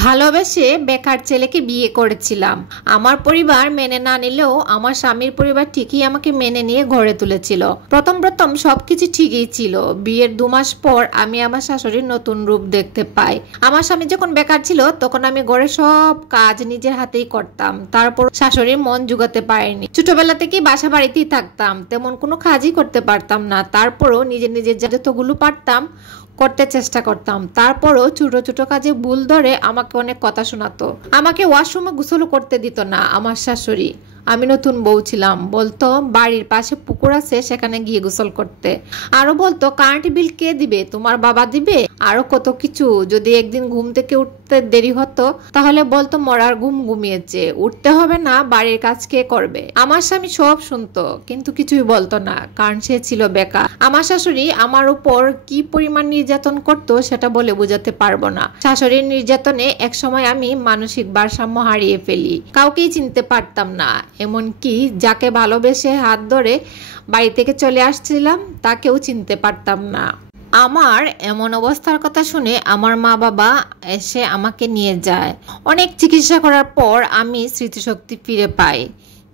ভালোবেসে বেকার ছেলেকে বিয়ে করেছিলাম। আমার পরিবার মেনে না নিলেও আমার স্বামীর পরিবার ঠিকই আমাকে মেনে নিয়ে ঘরে তুলেছিল। প্রথম প্রথম সবকিছু ঠিকই ছিল। বিয়ের 2 মাস পর আমি আমার শাশুড়ির নতুন রূপ দেখতে পাই। আমার স্বামী যখন বেকার ছিল তখন আমি ঘরের সব কাজ নিজের হাতেই করতাম। তারপর শাশুড়ির মন জুগাতে পারিনি। ছোটবেলা থেকেই বাসা বাড়িতেই থাকতাম, তেমন কোনো কাজই করতে পারতাম না। তারপরও নিজের নিজের যতগুলো পারতাম করতে চেষ্টা করতাম। তারপরও ছোট ছোট কাজে ভুল ধরে আমাকে অনেক কথা শোনাতো। আমাকে ওয়াশরুমে গোসল করতে দিত না আমার শাশুড়ি। আমি নতুন বউ ছিলাম, বলতো বাড়ির পাশে পুকুর আছে সেখানে গিয়ে গোসল করতে। আরো বলতো কারেন্ট বিল কে দিবে, তোমার বাবা দিবে। আরো কত কিছু। যদি একদিন ঘুম থেকে উঠতে দেরি হতো তাহলে বলতো মরার ঘুম ঘুমিয়েছে, উঠতে হবে না, বাড়ির কাজ কে করবে। আমার স্বামী সব শুনতো কিন্তু কিছুই বলতো না, কারণ সে ছিল বেকার। আমার শাশুড়ি আমার উপর কি পরিমাণ নির্যাতন করতো সেটা বলে বোঝাতে পারবো না। শাশুড়ির নির্যাতনে একসময় আমি মানসিক ভারসাম্য হারিয়ে ফেলি। কাউকেই চিনতে পারতাম না, এমনকি যাকে ভালোবেসে হাত ধরে বাড়ি থেকে চলে আসছিলাম তাকেও চিনতে পারতাম না। আমার এমন অবস্থার কথা শুনে আমার মা বাবা এসে আমাকে নিয়ে যায়। অনেক চিকিৎসা করার পর আমি স্মৃতিশক্তি ফিরে পাই।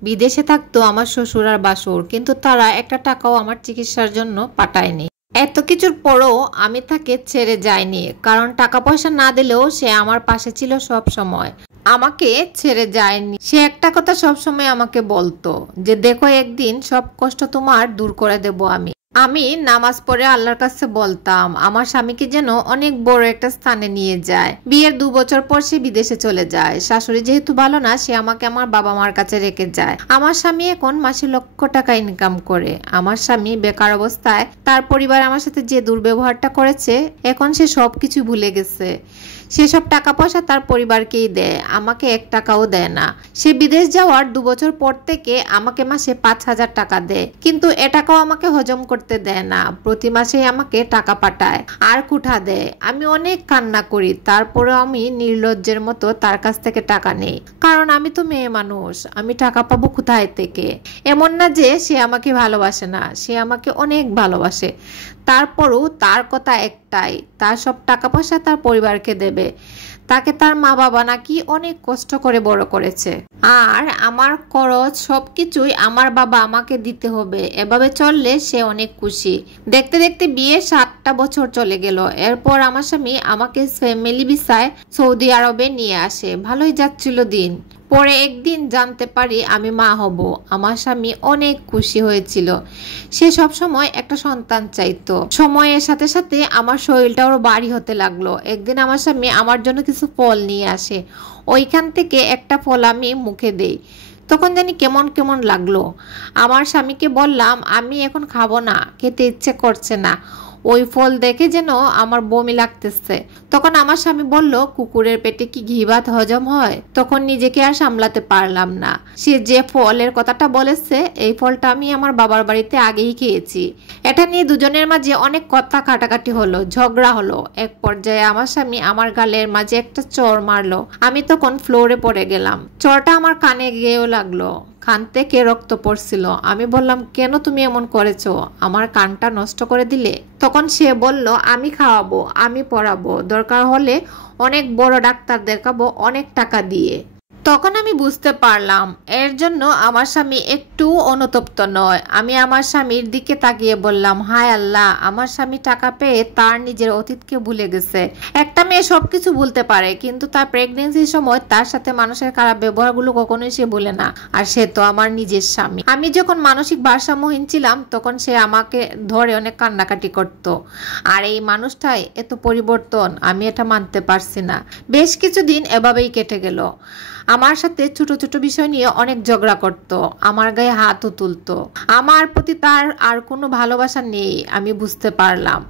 বিদেশে থাকতো আমার শ্বশুর আর বাসুর, কিন্তু তারা একটা টাকাও আমার চিকিৎসার জন্য পাঠায়নি। এত কিছুর পরও আমি তাকে ছেড়ে যাইনি, কারণ টাকা পয়সা না দিলেও সে আমার পাশে ছিল সব সময়। আমাকে ছেড়ে যায়নি। সে একটা কথা সব সময় আমাকে বলতো যে দেখো একদিন সব কষ্ট তোমার দূর করে দেব আমি। আমি নামাজ পড়ে আল্লাহর কাছে বলতাম আমার স্বামীকে যেন অনেক বড় একটা স্থানে নিয়ে যায়। বিয়ের 2 বছর পর সে বিদেশে চলে যায়। শাশুড়ি যেহেতু ভালো না, সে আমাকে আমার বাবা মার কাছে রেখে যায়। আমার স্বামী এখন মাসে লক্ষ টাকা ইনকাম করে। আমার স্বামী বেকার অবস্থায় তার পরিবার আমার সাথে যে দুর্ব্যবহারটা করেছে, এখন সে সবকিছু ভুলে গেছে। সেসব টাকা পয়সা তার পরিবারকেই দেয়, আমাকে 1 টাকাও দেয় না। সে বিদেশ যাওয়ার 2 বছর পর থেকে আমাকে মাসে 5,000 টাকা দেয়, কিন্তু এ টাকাও আমাকে হজম করতে দেয় না। প্রতি মাসে আমাকে টাকা পাঠায় আর কুঠা দেয়। আমি অনেক কান্না করি, তারপরে আমি নির্লজ্জের মতো তার কাছ থেকে টাকা নেই, কারণ আমি তো মেয়ে মানুষ, আমি টাকা পাবো কোথায় থেকে। এমন না যে সে আমাকে ভালোবাসে না, সে আমাকে অনেক ভালোবাসে। তারপরও তার কথা একটাই, তার সব টাকা পয়সা তার পরিবারকে দেবে। তাকে তার মা বাবা নাকি অনেক কষ্ট করে বড় করেছে, আর আমার খরচ সবকিছুই আমার বাবা আমাকে দিতে হবে। এভাবে চললে সে অনেক খুশি। দেখতে দেখতে বিয়ে 7টা বছর চলে গেল। এরপর আমার স্বামী আমাকে ফ্যামিলি ভিসায় সৌদি আরবে নিয়ে আসে। ভালোই যাচ্ছিল দিন। পরে একদিন জানতে পারি আমি মা হব। আমার স্বামী অনেক খুশি হয়েছিল। সে সব সময় একটা সন্তান চাইতো। সময়ের সাথে সাথে আমার শরীরটাও ভারী হতে লাগলো। একদিন আমার স্বামী আমার জন্য কিছু ফল নিয়ে আসে। ওইখান থেকে একটা ফল আমি মুখে দেই, তখন জানি কেমন কেমন লাগলো। আমার স্বামীকে বললাম আমি এখন খাবো না, খেতে ইচ্ছে করছে না। ওই ফল দেখে যেন আমার বমি লাগতেছে। তখন আমার স্বামী বলল কুকুরের পেটে কি ঘি ভাত হজম হয়? তখন নিজেকে আর সামলাতে পারলাম না। সে যে ফলের কথাটা বলেছে, এই ফলটা আমি আমার বাবার বাড়িতে আগেই খেয়েছি। এটা নিয়ে দুজনের মাঝে অনেক কথা কাটাকাটি হলো, ঝগড়া হলো। এক পর্যায়ে আমার স্বামী আমার গালের মাঝে একটা চড় মারলো। আমি তখন ফ্লোরে পড়ে গেলাম। চড়টা আমার কানে গিয়েও লাগলো। কান থেকে রক্ত পড়ছিল। আমি বললাম কেন তুমি এমন করেছো, আমার কানটা নষ্ট করে দিলে? তখন সে বলল আমি খাওয়াবো, আমি পড়াবো, দরকার হলে অনেক বড় ডাক্তার দেখাবো অনেক টাকা দিয়ে। তখন আমি বুঝতে পারলাম এর জন্য আমার স্বামী একটু অনুতপ্ত নয়। আমি আমার স্বামীর দিকে তাকিয়ে বললাম হায় আল্লাহ, আমার স্বামী টাকা পেয়ে তার নিজের অতীতকে ভুলে গেছে। একটা মেয়ে সবকিছু ভুলতে পারে, কিন্তু তার প্রেগনেন্সির সময় তার সাথে মানুষের খারাপ ব্যবহারগুলো কখনোই সে ভুলে না। আর সে তো আমার নিজের স্বামী। আমি যখন মানসিক ভারসাম্যহীন ছিলাম তখন সে আমাকে ধরে অনেক কান্নাকাটি করত। আর এই মানুষটাই এত পরিবর্তন, আমি এটা মানতে পারছি না। বেশ কিছুদিন এভাবেই কেটে গেল। আমার সাথে ছোট ছোট বিষয় নিয়ে অনেক ঝগড়া করত, আমার গায়ে হাতও তুলতো। আমার প্রতি তার আর কোনো ভালোবাসা নেই, আমি বুঝতে পারলাম।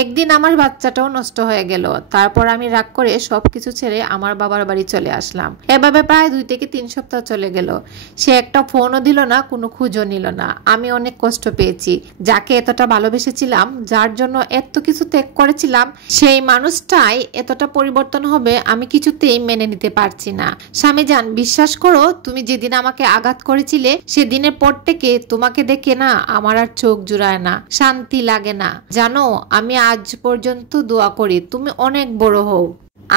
একদিন আমার বাচ্চাটাও নষ্ট হয়ে গেল। তারপর আমি রাগ করে সবকিছু ছেড়ে আমার বাবার বাড়ি চলে আসলাম। এভাবে প্রায় 2 থেকে 3 সপ্তাহ চলে গেল। সে একটা ফোনও দিল না, কোনো খোঁজও নিল না। আমি অনেক কষ্ট পেয়েছি। যাকে এতটা ভালোবেসেছিলাম, যার জন্য এত কিছু ত্যাগ করেছিলাম, সেই মানুষটাই এতটা পরিবর্তন হবে আমি কিছুতেই মেনে নিতে পারছি না। স্বামী জান, বিশ্বাস করো, তুমি যেদিন আমাকে আঘাত করেছিলে সেদিনের পর থেকে তোমাকে দেখে না আমার আর চোখ জুড়ায় না, শান্তি লাগে না। জানো, আমি আজ পর্যন্ত দোয়া করি তুমি অনেক বড় হও।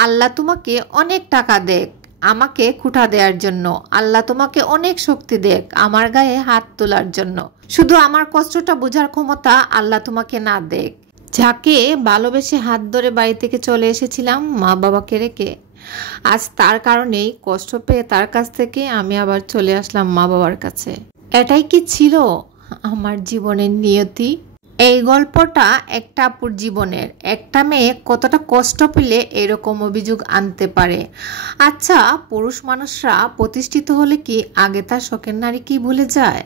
আল্লাহ তোমাকে অনেক টাকা দেখ আমাকে খুঁটা দেওয়ার জন্য, আল্লাহ তোমাকে অনেক শক্তি দেখ আমার গায়ে হাত তোলার জন্য, শুধু আমার কষ্টটা বোঝার ক্ষমতা আল্লাহ তোমাকে না দেখ। যাকে ভালোবেসে হাত ধরে বাড়ি থেকে চলে এসেছিলাম মা বাবাকে রেখে, আজ তার কারণেই কষ্ট পেয়ে তার কাছ থেকে আমি আবার চলে আসলাম মা বাবার কাছে। এটাই কি ছিল আমার জীবনের নিয়তি? এই গল্পটা একটা আপুর জীবনের। একটা মেয়ে কতটা কষ্ট পেলে এরকম অভিযোগ আনতে পারে। আচ্ছা, পুরুষ মানুষরা প্রতিষ্ঠিত হলে কি আগে তার শখের নারী কি ভুলে যায়?